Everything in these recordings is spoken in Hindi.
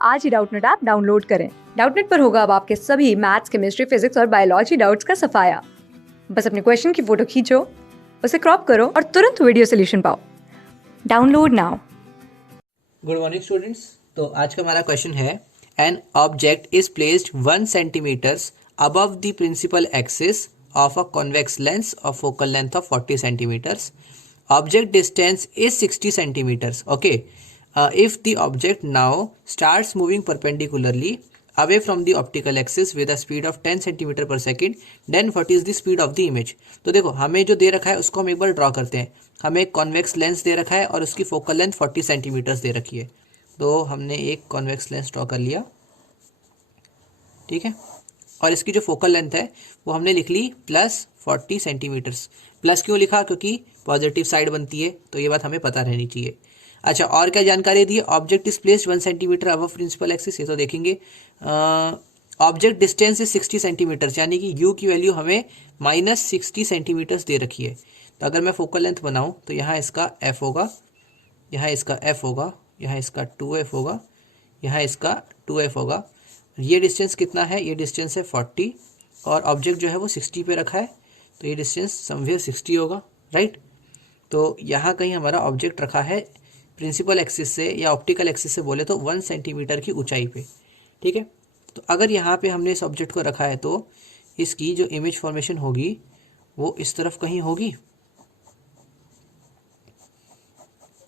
आज ही डाउटनेट ऐप डाउनलोड करें। डाउटनेट पर होगा अब आपके सभी मैथ्स, केमिस्ट्री, फिजिक्स और बायोलॉजी डाउट्स का सफाया। बस अपने क्वेश्चन की फोटो खींचो, उसे क्रॉप करो और तुरंत वीडियो सोल्यूशन पाओ। Download now. Good morning students. तो आज का हमारा क्वेश्चन है, an object is placed 1 centimetres above the principal axis of a convex lens of focal length of 40 centimetres. Object distance is 60 centimeters. Okay. If the object now starts moving perpendicularly away from the optical axis with a speed of 10 centimeter per second, then what is the speed of the image? तो देखो, हमें जो दे रखा है उसको हम एक बार ड्रॉ करते हैं. हमें एक कॉन्वेक्स लेंस दे रखा है और उसकी फोकल लेंथ 40 सेंटीमीटर्स दे रखी है. तो हमने एक कॉन्वेक्स लेंस ड्रॉ कर लिया, ठीक है. और इसकी जो फोकल लेंथ है वो हमने लिख ली प्लस 40 सेंटीमीटर्स. प्लस क्यों लिखा? क्योंकि पॉजिटिव साइड बनती है, तो ये बात हमें पता रहनी चाहिए. अच्छा, और क्या जानकारी दी है? Object is placed 1 centimetre above principal axis. ये तो देखेंगे. ऑब्जेक्ट डिस्टेंस इज 60 सेंटीमीटर्स, यानी कि यू की वैल्यू हमें -60 सेंटीमीटर्स दे रखी है. तो अगर मैं फोकल लेंथ बनाऊं तो यहाँ इसका एफ होगा, यहाँ इसका एफ होगा, यहाँ इसका 2f होगा, यहाँ इसका 2f होगा. ये डिस्टेंस कितना है? ये डिस्टेंस है 40 और ऑब्जेक्ट जो है वो 60 पे रखा है, तो ये डिस्टेंस समवेयर 60 होगा, राइट. तो यहाँ कहीं हमारा ऑब्जेक्ट रखा है प्रिंसिपल एक्सिस से या ऑप्टिकल एक्सिस से बोले तो 1 सेंटीमीटर की ऊंचाई पे, ठीक है. तो अगर यहाँ पे हमने इस ऑब्जेक्ट को रखा है तो इसकी जो इमेज फॉर्मेशन होगी वो इस तरफ कहीं होगी.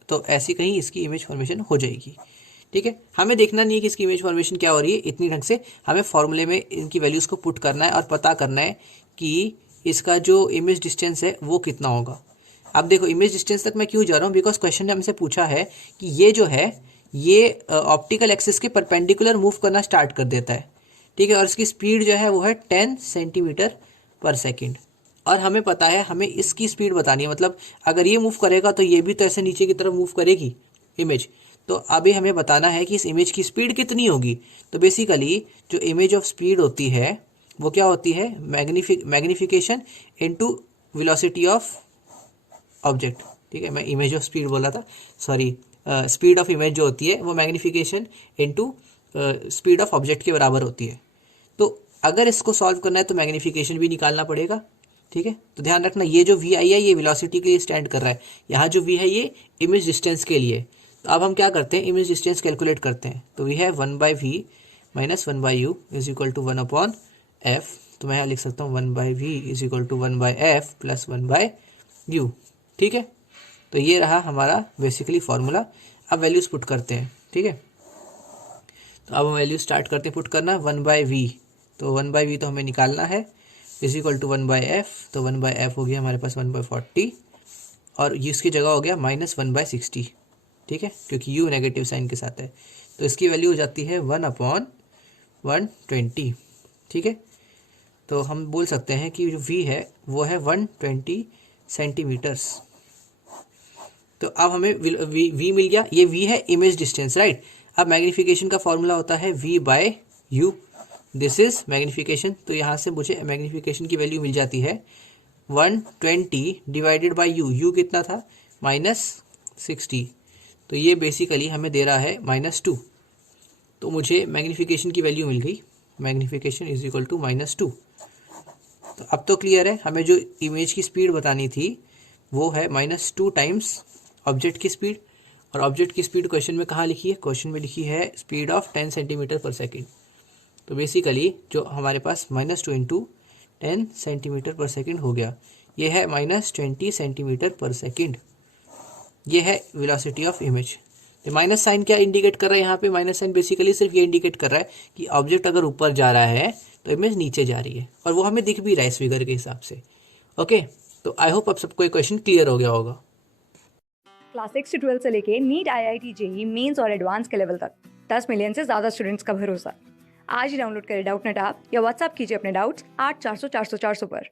तो ऐसी कहीं इसकी इमेज फॉर्मेशन हो जाएगी, ठीक है. हमें देखना नहीं है कि इसकी इमेज फॉर्मेशन क्या हो रही है, इतनी ढंग से हमें फॉर्मूले में इनकी वैल्यूज़ को पुट करना है और पता करना है कि इसका जो इमेज डिस्टेंस है वो कितना होगा. अब देखो, इमेज डिस्टेंस तक मैं क्यों जा रहा हूँ? बिकॉज क्वेश्चन ने हमसे पूछा है कि ये जो है ये ऑप्टिकल एक्सिस के परपेंडिकुलर मूव करना स्टार्ट कर देता है, ठीक है. और इसकी स्पीड जो है वो है 10 सेंटीमीटर पर सेकेंड. और हमें पता है हमें इसकी स्पीड बतानी है, मतलब अगर ये मूव करेगा तो ये भी तो ऐसे नीचे की तरफ मूव करेगी इमेज. तो अभी हमें बताना है कि इस इमेज की स्पीड कितनी होगी. तो बेसिकली जो इमेज ऑफ स्पीड होती है वो क्या होती है? Magnification into velocity of object, ठीक है. मैं इमेज ऑफ स्पीड बोला था, सॉरी. स्पीड ऑफ इमेज जो होती है वो magnification into speed of object के बराबर होती है. तो अगर इसको सॉल्व करना है तो मैग्निफिकेशन भी निकालना पड़ेगा, ठीक है. तो ध्यान रखना, ये जो वी आई है ये वेलोसिटी के लिए स्टैंड कर रहा है, यहाँ जो वी है ये इमेज डिस्टेंस के लिए. तो अब हम क्या करते हैं? इमेज डिस्टेंस कैलकुलेट करते हैं. तो वी है 1/v minus 1/u is equal to 1/f. तो मैं यहाँ लिख सकता हूँ 1/v is equal to 1/f plus 1/u, ठीक है. तो ये रहा हमारा बेसिकली फॉर्मूला. अब वैल्यूज पुट करते हैं, ठीक है. तो अब हम वैल्यू स्टार्ट करते हैं पुट करना. 1/v, तो 1/v तो हमें निकालना है, इज इक्वल टू 1/f. तो 1/f हो गया हमारे पास 1/40 और इसकी जगह हो गया -1/60, ठीक है, क्योंकि u नेगेटिव साइन के साथ है. तो इसकी वैल्यू हो जाती है 1/120, ठीक है. तो हम बोल सकते हैं कि जो v है वो है 120 सेंटीमीटर्स. तो अब हमें v मिल गया. ये v है इमेज डिस्टेंस, राइट. अब मैग्नीफिकेशन का फॉर्मूला होता है v/u. This is magnification. तो यहाँ से मुझे मैग्नीफिकेशन की वैल्यू मिल जाती है 120 डिवाइडेड बाई u. u कितना था? -60. तो ये बेसिकली हमें दे रहा है -2. तो मुझे मैग्नीफिकेशन की वैल्यू मिल गई. Magnification is equal to -2. तो अब तो क्लियर है, हमें जो इमेज की स्पीड बतानी थी वो है -2 टाइम्स ऑब्जेक्ट की स्पीड. और ऑब्जेक्ट की स्पीड क्वेश्चन में कहाँ लिखी है? क्वेश्चन में लिखी है स्पीड ऑफ 10 सेंटीमीटर पर सेकेंड. तो बेसिकली जो हमारे पास -2 इंटू 10 सेंटीमीटर पर सेकेंड हो गया, ये है -20 सेंटीमीटर पर सेकेंड. ये है वेलोसिटी ऑफ इमेज. तो माइनस साइन क्या इंडिकेट कर रहा है यहाँ पे? माइनस साइन बेसिकली सिर्फ ये इंडिकेट कर रहा है कि ऑब्जेक्ट अगर ऊपर जा रहा है तो इमेज नीचे जा रही है, और वो हमें दिख भी रहा है इस फिगर के हिसाब से. ओके. तो आई होप अब सबको ये क्वेश्चन क्लियर हो गया होगा. क्लास 6 से 12 से लेके नीट, IIT, JEE मेंस और एडवांस के लेवल तक 10 मिलियन से ज्यादा स्टूडेंट्स का भरोसा. आज ही डाउनलोड करें डाउटनेट ऐप या व्हाट्सएप कीजिए अपने डाउट्स 8400 400 400 पर.